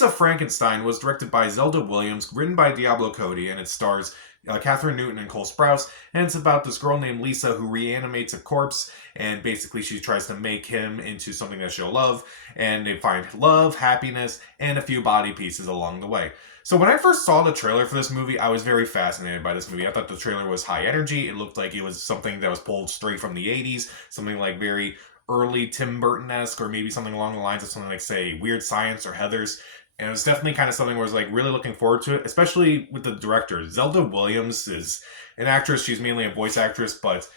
of Frankenstein was directed by Zelda Williams, written by Diablo Cody, and it stars Catherine Newton and Cole Sprouse. And it's about this girl named Lisa who reanimates a corpse, and basically she tries to make him into something that she'll love. And they find love, happiness, and a few body pieces along the way. So when I first saw the trailer for this movie, I was very fascinated by this movie. I thought the trailer was high energy. It looked like it was something that was pulled straight from the 80s, something like very early Tim Burton-esque, or maybe something along the lines of something like, say, Weird Science or Heathers. And it was definitely kind of something where I was like really looking forward to it, especially with the director. Zelda Williams is an actress. She's mainly a voice actress, but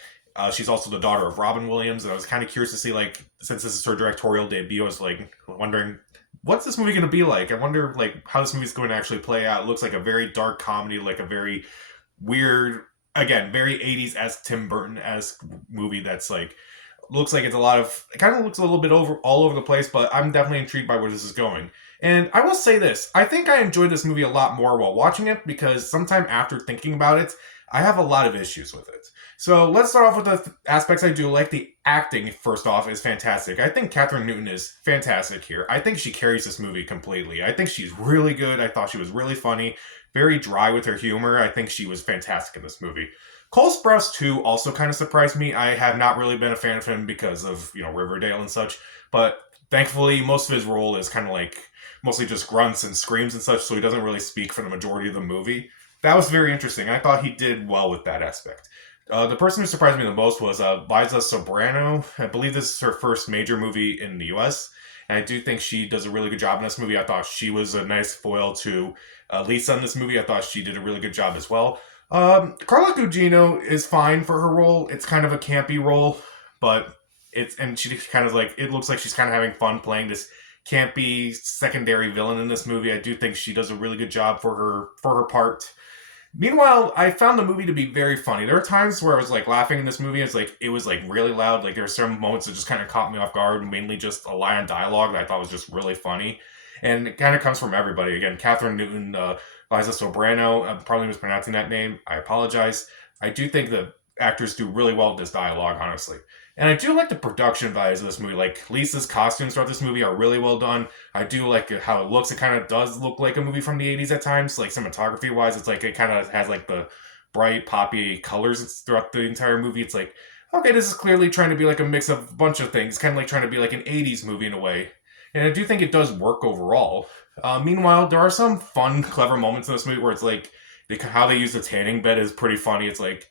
she's also the daughter of Robin Williams. And I was kind of curious to see, like, since this is her directorial debut, I was like wondering, what's this movie going to be like? I wonder, like, how this movie's going to actually play out. It looks like a very dark comedy, like a very weird, again, very 80s-esque, Tim Burton-esque movie that's like, looks like it's a lot of, it kind of looks a little bit all over the place, but I'm definitely intrigued by where this is going. And I will say this, I think I enjoyed this movie a lot more while watching it, because sometime after thinking about it, I have a lot of issues with it. So let's start off with the aspects I do like. The acting, first off, is fantastic. I think Catherine Newton is fantastic here. I think she carries this movie completely. I think she's really good. I thought she was really funny, very dry with her humor. I think she was fantastic in this movie. Cole Sprouse, too, also kind of surprised me. I have not really been a fan of him because of, Riverdale and such, but thankfully most of his role is kind of like mostly just grunts and screams and such, so he doesn't really speak for the majority of the movie. That was very interesting. I thought he did well with that aspect. The person who surprised me the most was Liza Sobrano. I believe this is her first major movie in the U.S., and I do think she does a really good job in this movie. I thought she was a nice foil to Lisa in this movie. I thought she did a really good job as well. Carla Gugino is fine for her role. It's kind of a campy role, but she kind of like, it looks like she's kind of having fun playing this campy secondary villain in this movie. I do think she does a really good job for her part. Meanwhile, I found the movie to be very funny. There were times where I was like laughing in this movie. It was like really loud. Like there were certain moments that just kind of caught me off guard, mainly just a line of dialogue that I thought was just really funny. And it kind of comes from everybody. Again, Catherine Newton, Liza Sobrano, I'm probably mispronouncing that name. I apologize. I do think the actors do really well with this dialogue, honestly. And I do like the production values of this movie. Like, Lisa's costumes throughout this movie are really well done. I do like how it looks. It kind of does look like a movie from the 80s at times. Like, cinematography-wise, it's like it kind of has like the bright, poppy colors throughout the entire movie. It's like, okay, this is clearly trying to be like a mix of a bunch of things. Kind of like trying to be like an 80s movie in a way. And I do think it does work overall. Meanwhile, there are some fun, clever moments in this movie where it's like, how they use the tanning bed is pretty funny. It's like,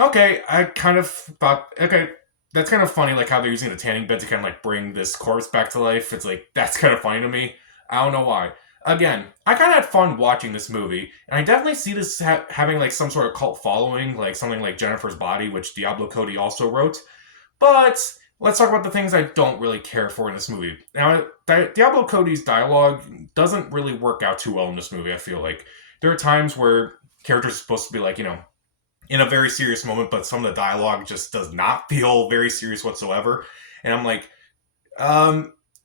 okay, I kind of thought, okay, that's kind of funny, like how they're using the tanning bed to kind of like bring this corpse back to life. It's like, that's kind of funny to me. I don't know why. Again, I kind of had fun watching this movie, and I definitely see this having like some sort of cult following, like something like Jennifer's Body, which Diablo Cody also wrote. But let's talk about the things I don't really care for in this movie. Now, Diablo Cody's dialogue doesn't really work out too well in this movie, I feel like. There are times where characters are supposed to be like, in a very serious moment, but some of the dialogue just does not feel very serious whatsoever. And I'm like,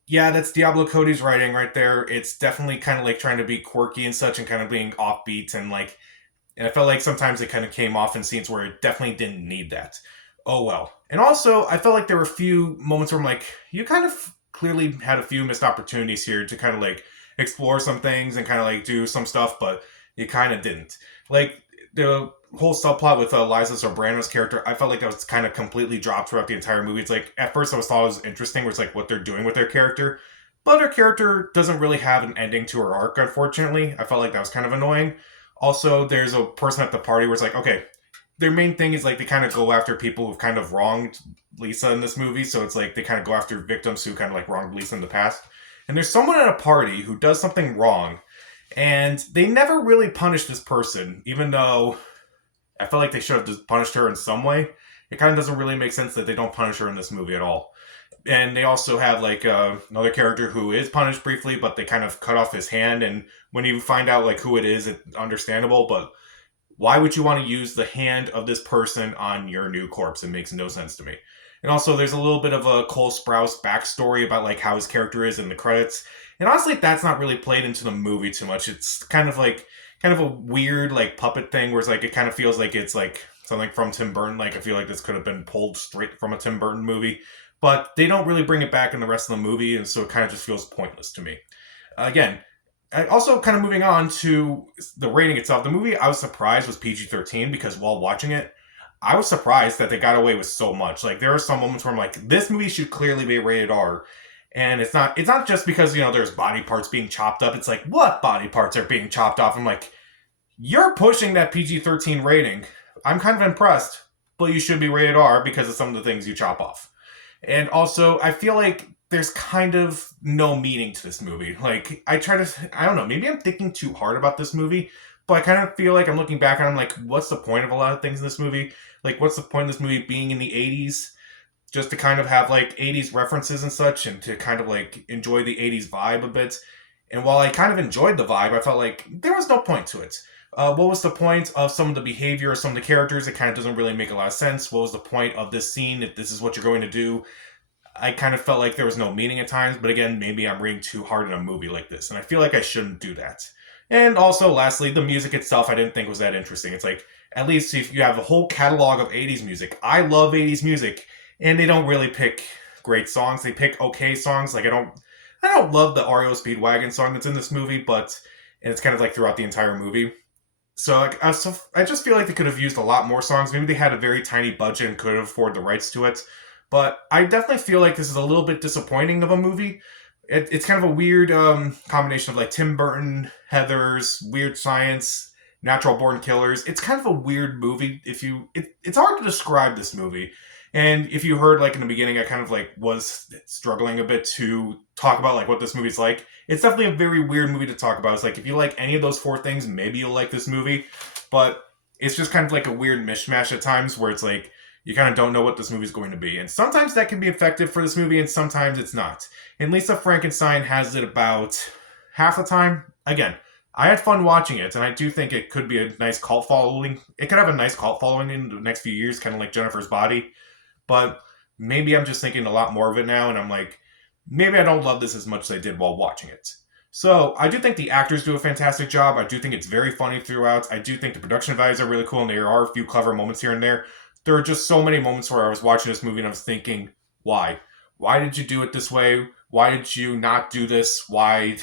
yeah, that's Diablo Cody's writing right there. It's definitely kind of like trying to be quirky and such and kind of being offbeat and I felt like sometimes it kind of came off in scenes where it definitely didn't need that. Oh well. And also, I felt like there were a few moments where I'm like, you kind of clearly had a few missed opportunities here to kind of like explore some things and kind of like do some stuff, but you kind of didn't. Like, the whole subplot with Liza Sobrano's character, I felt like that was kind of completely dropped throughout the entire movie. It's like, at first I thought it was interesting, where it's like what they're doing with their character, but her character doesn't really have an ending to her arc, unfortunately. I felt like that was kind of annoying. Also, there's a person at the party where it's like, okay, their main thing is like they kind of go after people who've kind of wronged Lisa in this movie, so it's like they kind of go after victims who kind of like wronged Lisa in the past. And there's someone at a party who does something wrong, and they never really punish this person, even though I felt like they should have just punished her in some way. It kind of doesn't really make sense that they don't punish her in this movie at all. And they also have like another character who is punished briefly, but they kind of cut off his hand. And when you find out like who it is, it's understandable. But why would you want to use the hand of this person on your new corpse? It makes no sense to me. And also, there's a little bit of a Cole Sprouse backstory about like how his character is in the credits. And honestly, that's not really played into the movie too much. It's kind of a weird like puppet thing where it's like it kind of feels like it's like something from Tim Burton. Like I feel like this could have been pulled straight from a Tim Burton movie, but they don't really bring it back in the rest of the movie, and so it kind of just feels pointless to me. Again, Also, kind of moving on to the rating itself, the movie I was surprised was PG-13 because while watching it, I was surprised that they got away with so much. Like there are some moments where I'm like, this movie should clearly be rated R. And it's not just because, there's body parts being chopped up. It's like, what body parts are being chopped off? I'm like, you're pushing that PG-13 rating. I'm kind of impressed, but you should be rated R because of some of the things you chop off. And also, I feel like there's kind of no meaning to this movie. Like, I don't know, maybe I'm thinking too hard about this movie, but I kind of feel like I'm looking back and I'm like, what's the point of a lot of things in this movie? Like, what's the point of this movie being in the 80s? Just to kind of have, like, 80s references and such, and to kind of, like, enjoy the 80s vibe a bit. And while I kind of enjoyed the vibe, I felt like there was no point to it. What was the point of some of the behavior of some of the characters? It kind of doesn't really make a lot of sense. What was the point of this scene if this is what you're going to do? I kind of felt like there was no meaning at times, but again, maybe I'm reading too hard in a movie like this, and I feel like I shouldn't do that. And also, lastly, the music itself I didn't think was that interesting. It's like, at least if you have a whole catalog of 80s music, I love 80s music, and they don't really pick great songs. They pick okay songs. Like, I don't love the REO Speedwagon song that's in this movie, and it's kind of like throughout the entire movie. So, like, I just feel like they could have used a lot more songs. Maybe they had a very tiny budget and could afford the rights to it. But I definitely feel like this is a little bit disappointing of a movie. It's kind of a weird combination of like Tim Burton, Heathers, weird science, natural born killers. It's kind of a weird movie. It's hard to describe this movie. And if you heard like in the beginning, I kind of like was struggling a bit to talk about like what this movie's like. It's definitely a very weird movie to talk about. It's like if you like any of those four things, maybe you'll like this movie. But it's just kind of like a weird mishmash at times where it's like you kind of don't know what this movie's going to be. And sometimes that can be effective for this movie and sometimes it's not. And Lisa Frankenstein has it about half the time. Again, I had fun watching it, and I do think it could be a nice cult following. It could have a nice cult following in the next few years, kind of like Jennifer's Body. But maybe I'm just thinking a lot more of it now, and I'm like, maybe I don't love this as much as I did while watching it. So I do think the actors do a fantastic job. I do think it's very funny throughout. I do think the production values are really cool, and there are a few clever moments here and there. There are just so many moments where I was watching this movie and I was thinking, why? Why did you do it this way? Why did you not do this? Why?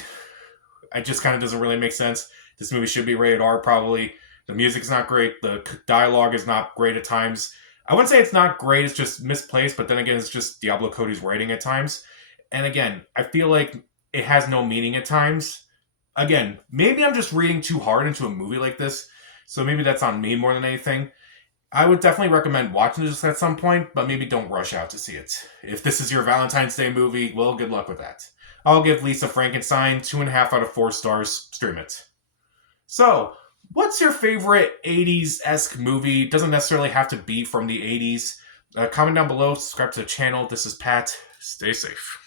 It just kind of doesn't really make sense. This movie should be rated R, probably. The music's not great. The dialogue is not great at times. I wouldn't say it's not great. It's just misplaced. But then again, it's just Diablo Cody's writing at times. And again, I feel like it has no meaning at times. Again, maybe I'm just reading too hard into a movie like this. So maybe that's on me more than anything. I would definitely recommend watching this at some point, but maybe don't rush out to see it. If this is your Valentine's Day movie, well, good luck with that. I'll give Lisa Frankenstein 2.5 out of 4 stars. Stream it. So, what's your favorite 80s-esque movie? Doesn't necessarily have to be from the 80s. Comment down below, subscribe to the channel. This is Pat. Stay safe.